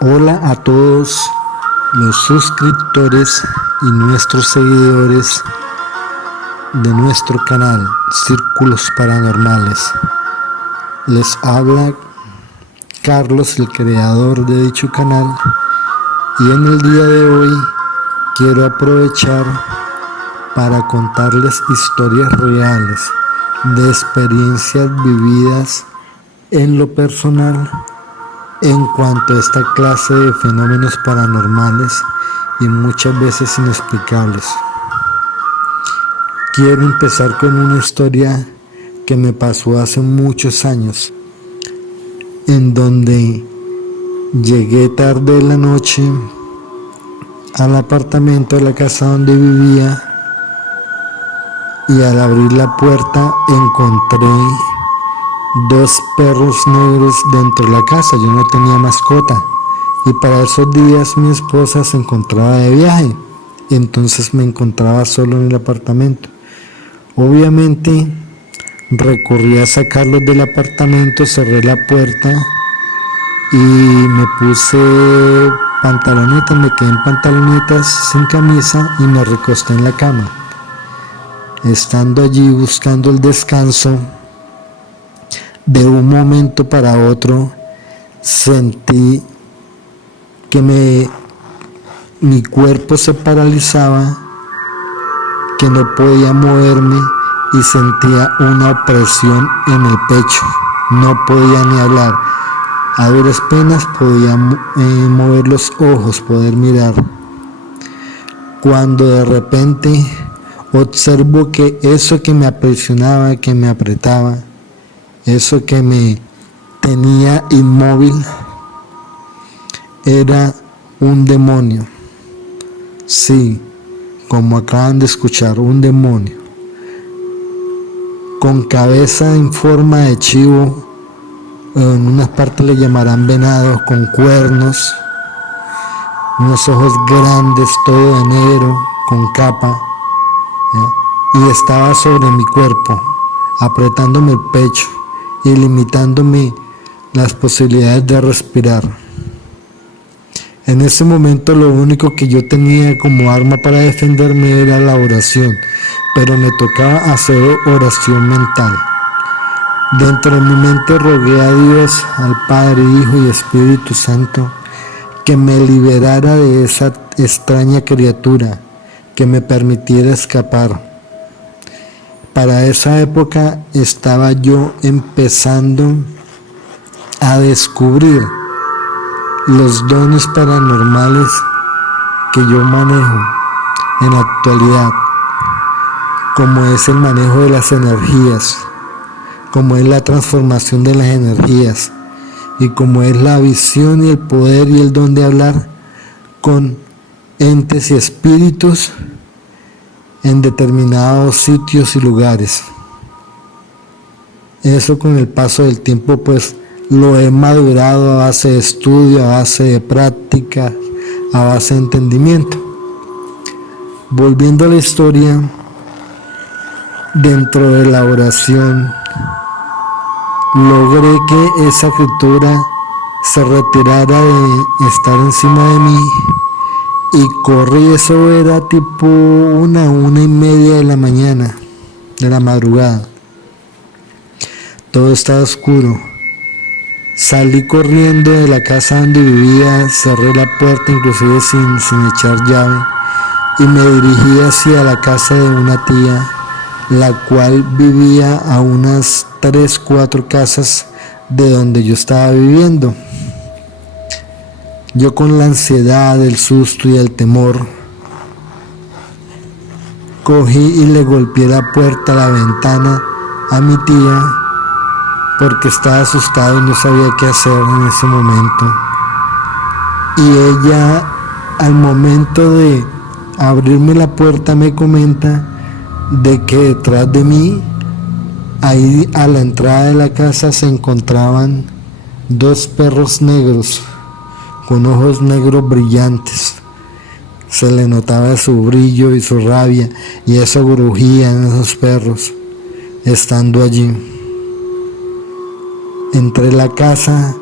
Hola a todos los suscriptores y nuestros seguidores de nuestro canal Círculos Paranormales. Les habla Carlos, el creador de dicho canal, y en el día de hoy quiero aprovechar para contarles historias reales de experiencias vividas en lo personal en cuanto a esta clase de fenómenos paranormales y muchas veces inexplicables. Quiero empezar con una historia que me pasó hace muchos años, en donde llegué tarde en la noche al apartamento de la casa donde vivía y al abrir la puerta encontré dos perros negros dentro de la casa. Yo no tenía mascota y para esos días mi esposa se encontraba de viaje, entonces me encontraba solo en el apartamento. Obviamente recurrí a sacarlos del apartamento, cerré la puerta y me puse pantalonetas, me quedé en pantalonetas sin camisa y me recosté en la cama. Estando allí buscando el descanso, de un momento para otro sentí que mi cuerpo se paralizaba, que no podía moverme y sentía una opresión en el pecho. No podía ni hablar. A duras penas podía mover los ojos, poder mirar. Cuando de repente observo que eso que me aprisionaba, que me apretaba, eso que me tenía inmóvil, era un demonio. Sí, como acaban de escuchar, un demonio. Con cabeza en forma de chivo, en unas partes le llamarán venado, con cuernos, unos ojos grandes, todo de negro, con capa, ¿ya? Y estaba sobre mi cuerpo, apretándome el pecho y limitándome las posibilidades de respirar. En ese momento lo único que yo tenía como arma para defenderme era la oración, pero me tocaba hacer oración mental. Dentro de mi mente rogué a Dios, al Padre, Hijo y Espíritu Santo, que me liberara de esa extraña criatura, que me permitiera escapar. Para esa época estaba yo empezando a descubrir los dones paranormales que yo manejo en la actualidad, como es el manejo de las energías, como es la transformación de las energías y como es la visión y el poder y el don de hablar con entes y espíritus en determinados sitios y lugares. Eso con el paso del tiempo pues lo he madurado a base de estudio, a base de práctica, a base de entendimiento. Volviendo a la historia, dentro de la oración logré que esa criatura se retirara de estar encima de mí y corrí. Eso era tipo 1:30 de la mañana, de la madrugada. Todo estaba oscuro. Salí corriendo de la casa donde vivía, cerré la puerta inclusive sin echar llave y me dirigí hacia la casa de una tía, la cual vivía a unas 3-4 casas de donde yo estaba viviendo. Yo con la ansiedad, el susto y el temor, cogí y le golpeé la puerta, la ventana a mi tía, porque estaba asustado y no sabía qué hacer en ese momento. Y ella, al momento de abrirme la puerta, me comenta de que detrás de mí, ahí a la entrada de la casa, se encontraban dos perros negros con ojos negros brillantes. Se le notaba su brillo y su rabia, y eso grujían esos perros estando allí. Entré a la casa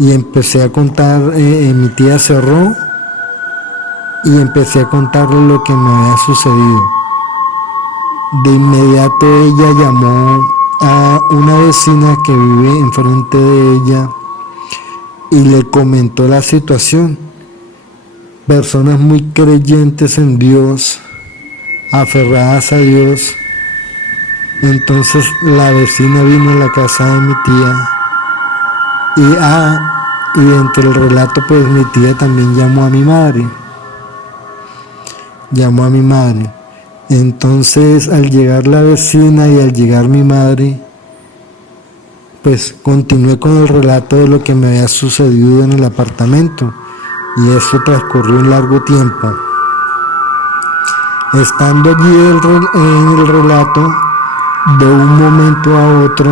y empecé a contar, mi tía cerró y empecé a contarle lo que me había sucedido. De inmediato ella llamó a una vecina que vive enfrente de ella y le comentó la situación. Personas muy creyentes en Dios, aferradas a Dios. Entonces la vecina vino a la casa de mi tía y entre el relato pues mi tía también llamó a mi madre. Entonces al llegar la vecina y al llegar mi madre, pues continué con el relato de lo que me había sucedido en el apartamento, y eso transcurrió un largo tiempo. Estando allí en el relato, de un momento a otro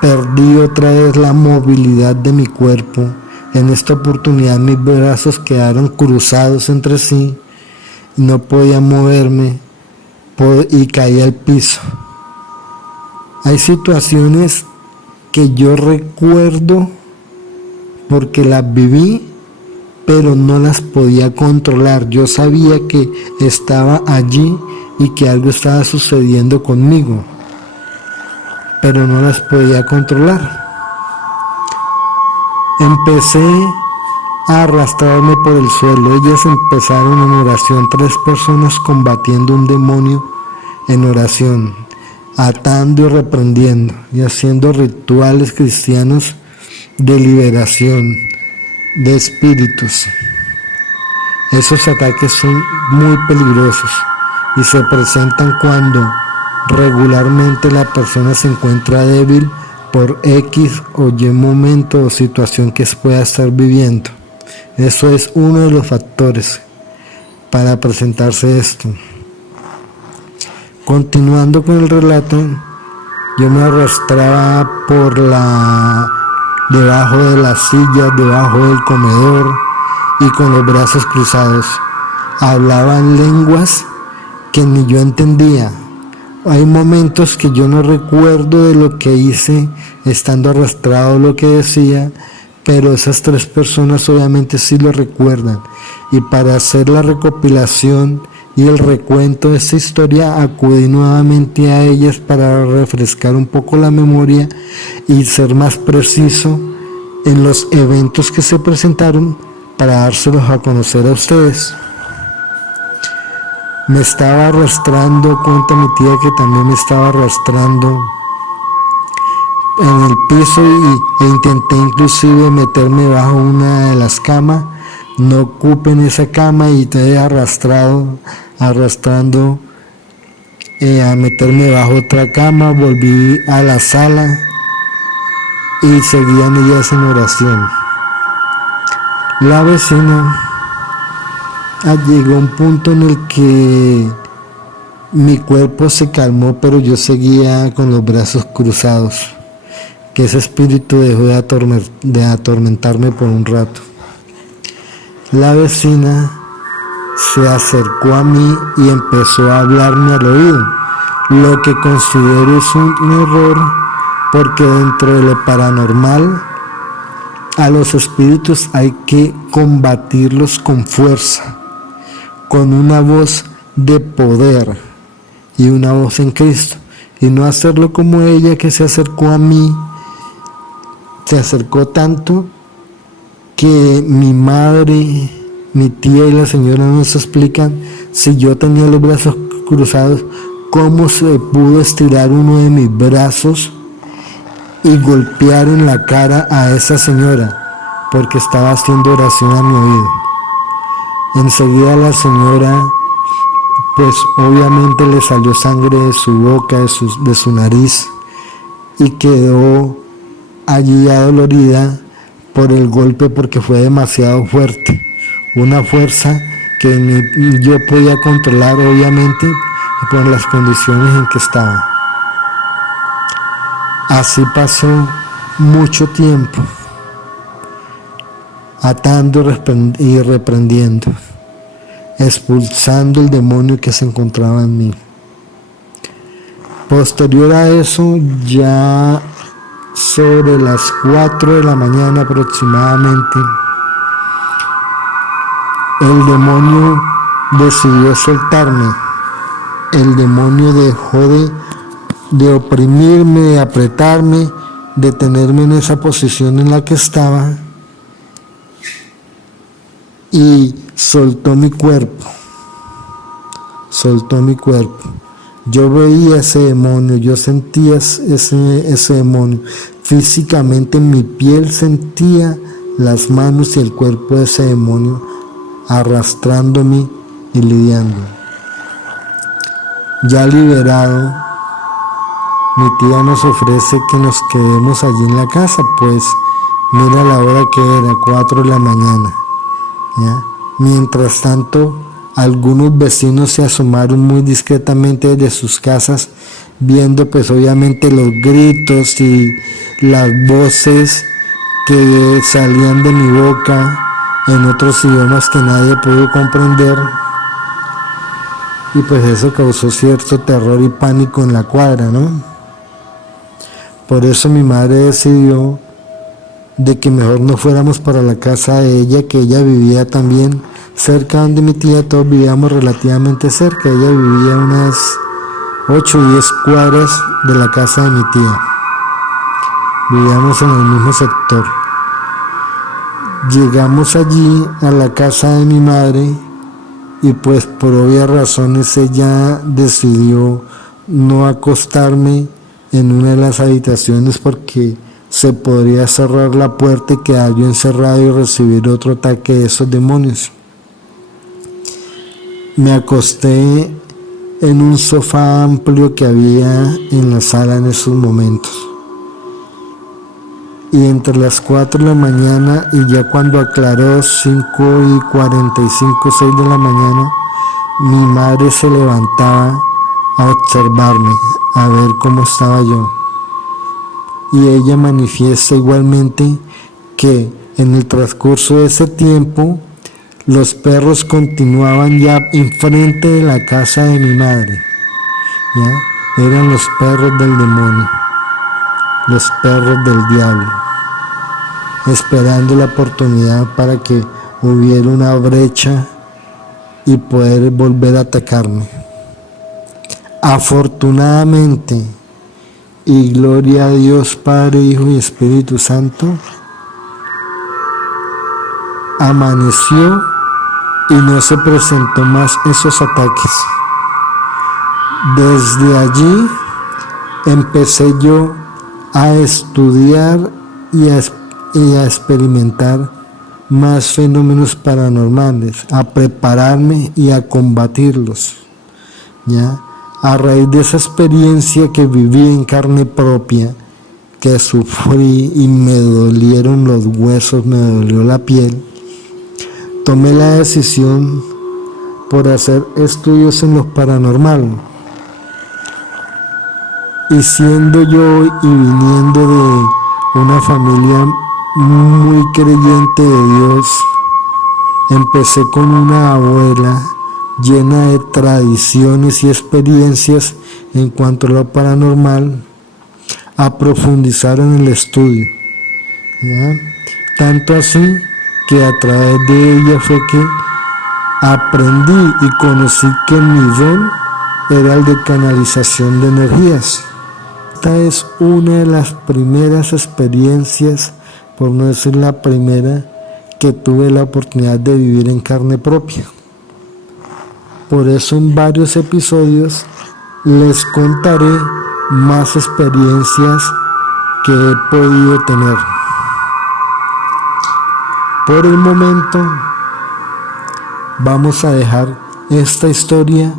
perdí otra vez la movilidad de mi cuerpo. En esta oportunidad mis brazos quedaron cruzados entre sí, no podía moverme y caí al piso. Hay situaciones que yo recuerdo porque las viví, pero no las podía controlar. Yo sabía que estaba allí y que algo estaba sucediendo conmigo, pero no las podía controlar. Empecé a arrastrarme por el suelo. Ellas empezaron en oración, 3 personas combatiendo un demonio en oración, atando y reprendiendo y haciendo rituales cristianos de liberación de espíritus. Esos ataques son muy peligrosos y se presentan cuando regularmente la persona se encuentra débil por X o Y momento o situación que pueda estar viviendo. Eso es uno de los factores para presentarse esto. Continuando con el relato, yo me arrastraba debajo de las sillas, debajo del comedor y con los brazos cruzados. Hablaba en lenguas que ni yo entendía. Hay momentos que yo no recuerdo de lo que hice estando arrastrado, lo que decía, pero esas 3 personas obviamente sí lo recuerdan. Y para hacer la recopilación y el recuento de esta historia, acudí nuevamente a ellas para refrescar un poco la memoria y ser más preciso en los eventos que se presentaron para dárselos a conocer a ustedes. Me estaba arrastrando, cuenta mi tía que también me estaba arrastrando en el piso e intenté inclusive meterme bajo una de las camas. No ocupen esa cama y te he arrastrando a meterme bajo otra cama. Volví a la sala y seguían ellas en oración. La vecina llegó a un punto en el que mi cuerpo se calmó, pero yo seguía con los brazos cruzados, que ese espíritu dejó de atormentarme por un rato. La vecina se acercó a mí y empezó a hablarme al oído, lo que considero es un error, porque dentro de lo paranormal a los espíritus hay que combatirlos con fuerza, con una voz de poder y una voz en Cristo, y no hacerlo como ella, que se acercó a mí, se acercó tanto que mi madre, mi tía y la señora nos explican, si yo tenía los brazos cruzados, cómo se pudo estirar uno de mis brazos y golpear en la cara a esa señora, porque estaba haciendo oración a mi oído. Enseguida la señora, pues obviamente le salió sangre de su boca, de su nariz, y quedó allí adolorida por el golpe, porque fue demasiado fuerte, una fuerza que ni yo podía controlar, obviamente, por las condiciones en que estaba. Así pasó mucho tiempo, atando y reprendiendo, expulsando el demonio que se encontraba en mí. Posterior a eso, ya sobre las 4 de la mañana aproximadamente, el demonio decidió soltarme. El demonio dejó de oprimirme, de apretarme, de tenerme en esa posición en la que estaba, y soltó mi cuerpo. Soltó mi cuerpo. Yo veía ese demonio, yo sentía ese demonio. Físicamente en mi piel sentía las manos y el cuerpo de ese demonio arrastrándome y lidiando. Ya liberado, mi tía nos ofrece que nos quedemos allí en la casa, pues mira la hora que era, 4 de la mañana. ¿Ya? Mientras tanto, algunos vecinos se asomaron muy discretamente desde sus casas, viendo pues obviamente los gritos y las voces que salían de mi boca en otros idiomas que nadie pudo comprender, y pues eso causó cierto terror y pánico en la cuadra, ¿no? Por eso mi madre decidió de que mejor no fuéramos para la casa de ella, que ella vivía también cerca donde mi tía. Todos vivíamos relativamente cerca. Ella vivía unas 8 o 10 cuadras de la casa de mi tía. Vivíamos en el mismo sector. Llegamos allí a la casa de mi madre y pues por obvias razones ella decidió no acostarme en una de las habitaciones porque se podría cerrar la puerta y quedar yo encerrado y recibir otro ataque de esos demonios. Me acosté en un sofá amplio que había en la sala en esos momentos. Y entre las 4 de la mañana y ya cuando aclaró 5:45, 6 de la mañana, mi madre se levantaba a observarme, a ver cómo estaba yo. Y ella manifiesta igualmente que en el transcurso de ese tiempo los perros continuaban ya enfrente de la casa de mi madre. ¿Ya? Eran los perros del demonio, los perros del diablo, esperando la oportunidad para que hubiera una brecha y poder volver a atacarme. Afortunadamente, y gloria a Dios Padre, Hijo y Espíritu Santo, amaneció y no se presentó más esos ataques. Desde allí empecé yo a estudiar y a experimentar más fenómenos paranormales, a prepararme y a combatirlos, ¿ya? A raíz de esa experiencia que viví en carne propia, que sufrí y me dolieron los huesos, me dolió la piel, tomé la decisión por hacer estudios en lo paranormal. Y siendo yo y viniendo de una familia muy creyente de Dios, empecé con una abuela llena de tradiciones y experiencias en cuanto a lo paranormal, a profundizar en el estudio, ¿ya? Tanto así que a través de ella fue que aprendí y conocí que mi don era el de canalización de energías. Esta es una de las primeras experiencias, por no decir la primera, que tuve la oportunidad de vivir en carne propia. Por eso en varios episodios les contaré más experiencias que he podido tener. Por el momento vamos a dejar esta historia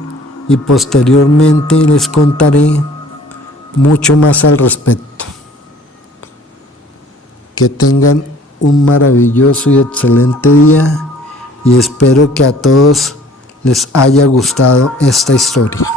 y posteriormente les contaré mucho más al respecto. Que tengan un maravilloso y excelente día y espero que a todos les haya gustado esta historia.